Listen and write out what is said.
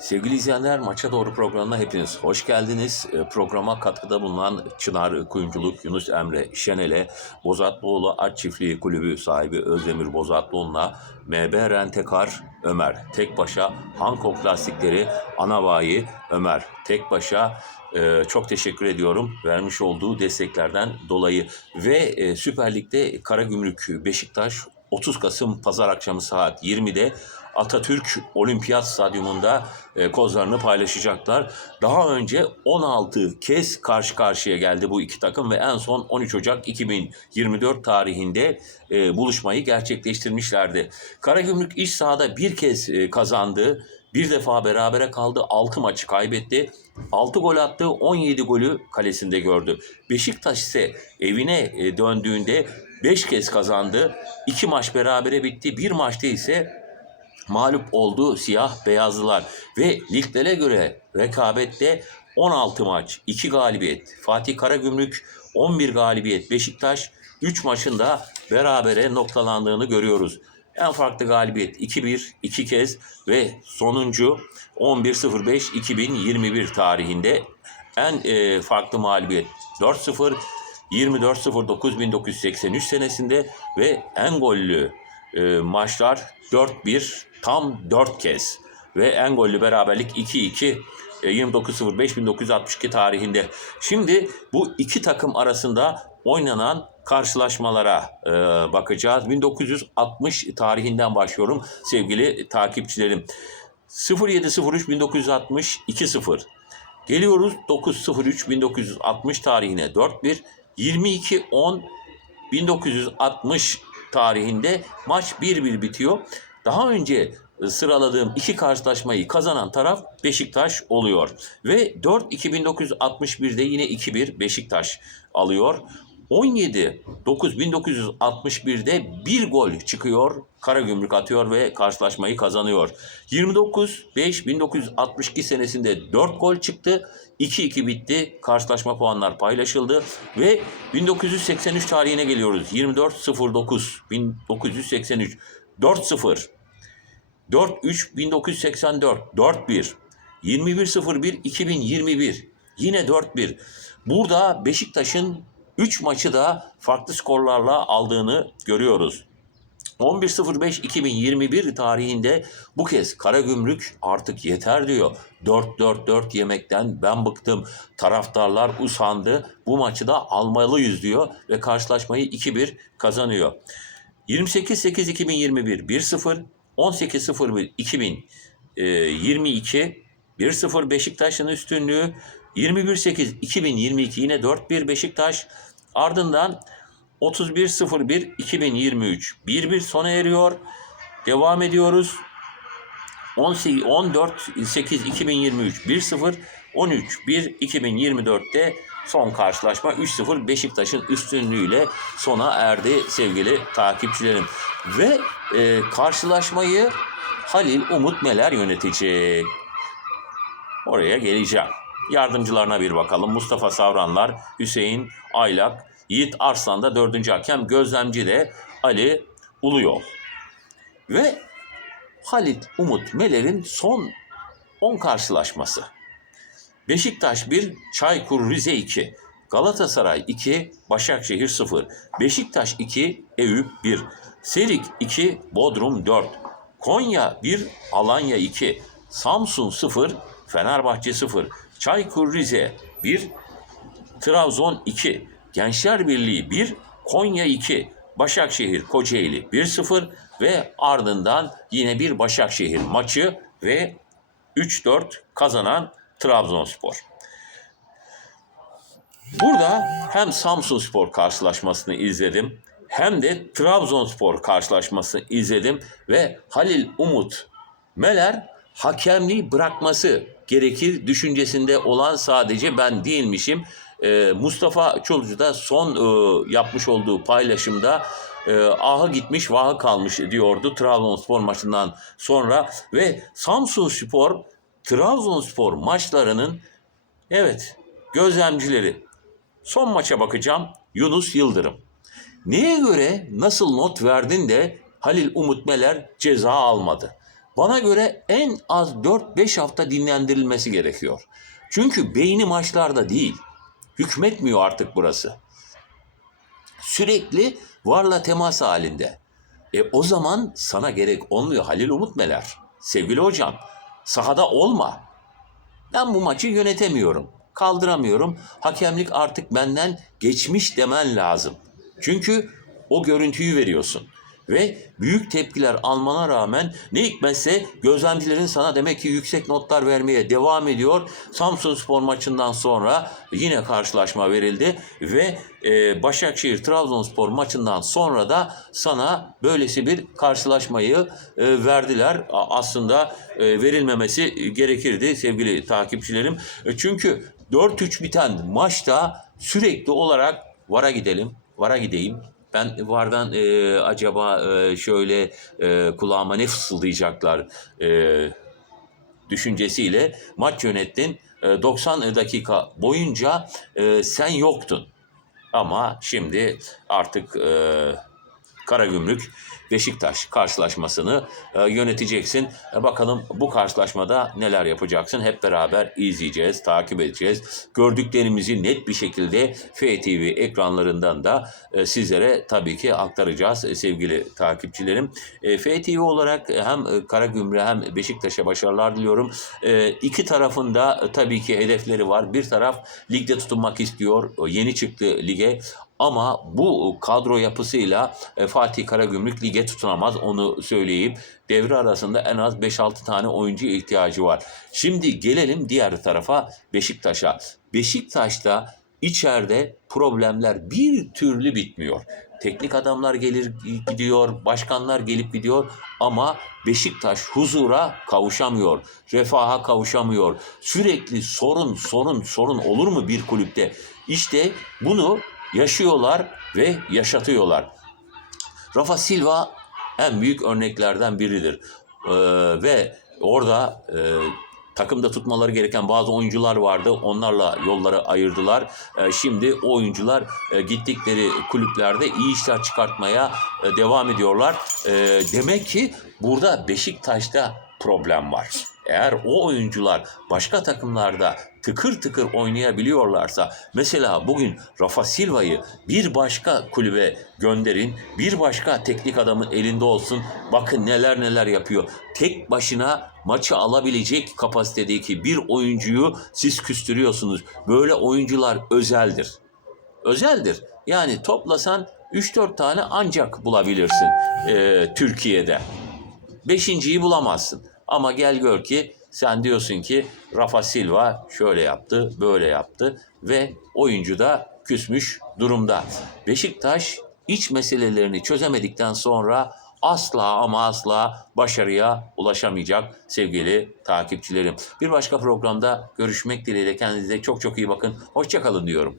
Sevgili izleyenler, Maça Doğru programına hepiniz hoş geldiniz. E, Programa katkıda bulunan Çınar Kuyumculuk, Yunus Emre Şenel'e, Bozatlıoğlu At Çiftliği Kulübü sahibi Özdemir Bozatlıoğlu'na, MB Rentekar Ömer Tekbaş'a, Hankook Lastikleri Anavayi Ömer Tekbaş'a e, çok teşekkür ediyorum vermiş olduğu desteklerden dolayı. Ve e, Süper Lig'de Karagümrük Beşiktaş 30 Kasım Pazar akşamı saat 20'de Atatürk Olimpiyat Stadyumunda e, kozlarını paylaşacaklar. Daha önce 16 kez karşı karşıya geldi bu iki takım ve en son 13 Ocak 2024 tarihinde e, buluşmayı gerçekleştirmişlerdi. Karagümrük iç sahada bir kez e, kazandı. Bir defa berabere kaldı. 6 maçı kaybetti. 6 gol attı. 17 golü kalesinde gördü. Beşiktaş ise evine e, döndüğünde 5 kez kazandı. 2 maç berabere bitti. Bir maçta ise mağlup oldu siyah beyazlılar ve liglere göre rekabette 16 maç, 2 galibiyet. Fatih Karagümrük 11 galibiyet. Beşiktaş 3 maçında berabere noktalandığını görüyoruz. En farklı galibiyet 2-1, 2 kez ve sonuncu 11.05.2021 tarihinde en e, farklı mağlubiyet 4-0 24.09.1983 senesinde ve en gollü e, maçlar 4-1 tam 4 kez ve en gollü beraberlik 2-2 e, 29.05.1962 tarihinde. Şimdi bu iki takım arasında oynanan karşılaşmalara e, bakacağız. 1960 tarihinden başlıyorum sevgili takipçilerim. 0703 1960 2-0. Geliyoruz 903 1960 tarihine 4-1. 22 10 1960 tarihinde maç 1-1 bitiyor. Daha önce sıraladığım iki karşılaşmayı kazanan taraf Beşiktaş oluyor. Ve 4-2-1961'de yine 2-1 Beşiktaş alıyor. 17 9 1961'de bir gol çıkıyor. Karagümrük atıyor ve karşılaşmayı kazanıyor. 29 5 1962 senesinde 4 gol çıktı. 2-2 bitti. Karşılaşma puanlar paylaşıldı ve 1983 tarihine geliyoruz. 24 09 1983 4-0 4-3 1984 4-1 21-01 2021 yine 4-1. Burada Beşiktaş'ın 3 maçı da farklı skorlarla aldığını görüyoruz. 11.05.2021 tarihinde bu kez Karagümrük artık yeter diyor. 4-4-4 yemekten ben bıktım. Taraftarlar usandı. Bu maçı da almalıyız diyor ve karşılaşmayı 2-1 kazanıyor. 28-8-2021 1-0 18.01.2022 1-0 Beşiktaş'ın üstünlüğü 21.8.2022 yine 4-1 Beşiktaş ardından 31.01.2023 1-1 sona eriyor. Devam ediyoruz. 18 14 8 2023 1-0 13 1 2024'te son karşılaşma 3-0 Beşiktaş'ın üstünlüğüyle sona erdi sevgili takipçilerim. Ve e, karşılaşmayı Halil Umut Meler yönetecek. Oraya geleceğim. Yardımcılarına bir bakalım. Mustafa Savranlar, Hüseyin Aylak, Yiğit Arslan da dördüncü hakem. Gözlemci de Ali Uluyol. Ve Halit Umut Meler'in son 10 karşılaşması. Beşiktaş 1, Çaykur Rize 2, Galatasaray 2, Başakşehir 0, Beşiktaş 2, Eyüp 1, Selik 2, Bodrum 4, Konya 1, Alanya 2, Samsun 0, Fenerbahçe 0, Çaykur Rize 1, Trabzon 2, Gençler Birliği 1, Konya 2, Başakşehir Kocaeli 1-0 ve ardından yine bir Başakşehir maçı ve 3-4 kazanan Trabzonspor. Burada hem Samsunspor karşılaşmasını izledim hem de Trabzonspor karşılaşmasını izledim ve Halil Umut Meler hakemliği bırakması gerekir düşüncesinde olan sadece ben değilmişim. Ee, Mustafa Çolcu da son e, yapmış olduğu paylaşımda e, aha gitmiş vahı kalmış diyordu Trabzonspor maçından sonra ve Samsun Spor Trabzonspor maçlarının evet gözlemcileri son maça bakacağım Yunus Yıldırım. Neye göre nasıl not verdin de Halil Umut Meler ceza almadı? Bana göre en az 4-5 hafta dinlendirilmesi gerekiyor. Çünkü beyni maçlarda değil. Hükmetmiyor artık burası. Sürekli varla temas halinde. E o zaman sana gerek olmuyor Halil Umut Meler. Sevgili hocam, sahada olma. Ben bu maçı yönetemiyorum. Kaldıramıyorum. Hakemlik artık benden geçmiş demen lazım. Çünkü o görüntüyü veriyorsun. Ve büyük tepkiler almana rağmen ne hikmetse gözlemcilerin sana demek ki yüksek notlar vermeye devam ediyor. Samsun Spor maçından sonra yine karşılaşma verildi ve e, Başakşehir Trabzonspor maçından sonra da sana böylesi bir karşılaşmayı e, verdiler. Aslında e, verilmemesi gerekirdi sevgili takipçilerim. E, çünkü 4-3 biten maçta sürekli olarak vara gidelim, vara gideyim. Ben vardan e, acaba e, şöyle e, kulağıma ne fısıldayacaklar e, düşüncesiyle maç yönettin. E, 90 dakika boyunca e, sen yoktun. Ama şimdi artık e, Karagümrük Beşiktaş karşılaşmasını e, yöneteceksin. E, bakalım bu karşılaşmada neler yapacaksın? Hep beraber izleyeceğiz, takip edeceğiz. Gördüklerimizi net bir şekilde FTV ekranlarından da e, sizlere tabii ki aktaracağız e, sevgili takipçilerim. E, FTV olarak hem e, Karagümrük'e hem Beşiktaş'a başarılar diliyorum. E, iki tarafında e, tabii ki hedefleri var. Bir taraf ligde tutunmak istiyor. O Yeni çıktı lige. Ama bu kadro yapısıyla e, Fatih Karagümrük lige tutunamaz onu söyleyeyim. Devre arasında en az 5-6 tane oyuncu ihtiyacı var. Şimdi gelelim diğer tarafa Beşiktaş'a. Beşiktaş'ta içeride problemler bir türlü bitmiyor. Teknik adamlar gelir gidiyor, başkanlar gelip gidiyor ama Beşiktaş huzura kavuşamıyor, refaha kavuşamıyor. Sürekli sorun, sorun, sorun olur mu bir kulüpte? İşte bunu yaşıyorlar ve yaşatıyorlar. Rafa Silva en büyük örneklerden biridir. Ee, ve orada e, takımda tutmaları gereken bazı oyuncular vardı. Onlarla yolları ayırdılar. Ee, şimdi o oyuncular e, gittikleri kulüplerde iyi işler çıkartmaya e, devam ediyorlar. Ee, demek ki burada Beşiktaş'ta problem var. Eğer o oyuncular başka takımlarda tıkır tıkır oynayabiliyorlarsa mesela bugün Rafa Silva'yı bir başka kulübe gönderin, bir başka teknik adamın elinde olsun. Bakın neler neler yapıyor. Tek başına maçı alabilecek kapasitedeki bir oyuncuyu siz küstürüyorsunuz. Böyle oyuncular özeldir. Özeldir. Yani toplasan 3-4 tane ancak bulabilirsin eee, Türkiye'de. Beşinciyi bulamazsın. Ama gel gör ki sen diyorsun ki Rafa Silva şöyle yaptı, böyle yaptı ve oyuncu da küsmüş durumda. Beşiktaş iç meselelerini çözemedikten sonra asla ama asla başarıya ulaşamayacak sevgili takipçilerim. Bir başka programda görüşmek dileğiyle kendinize çok çok iyi bakın. Hoşçakalın diyorum.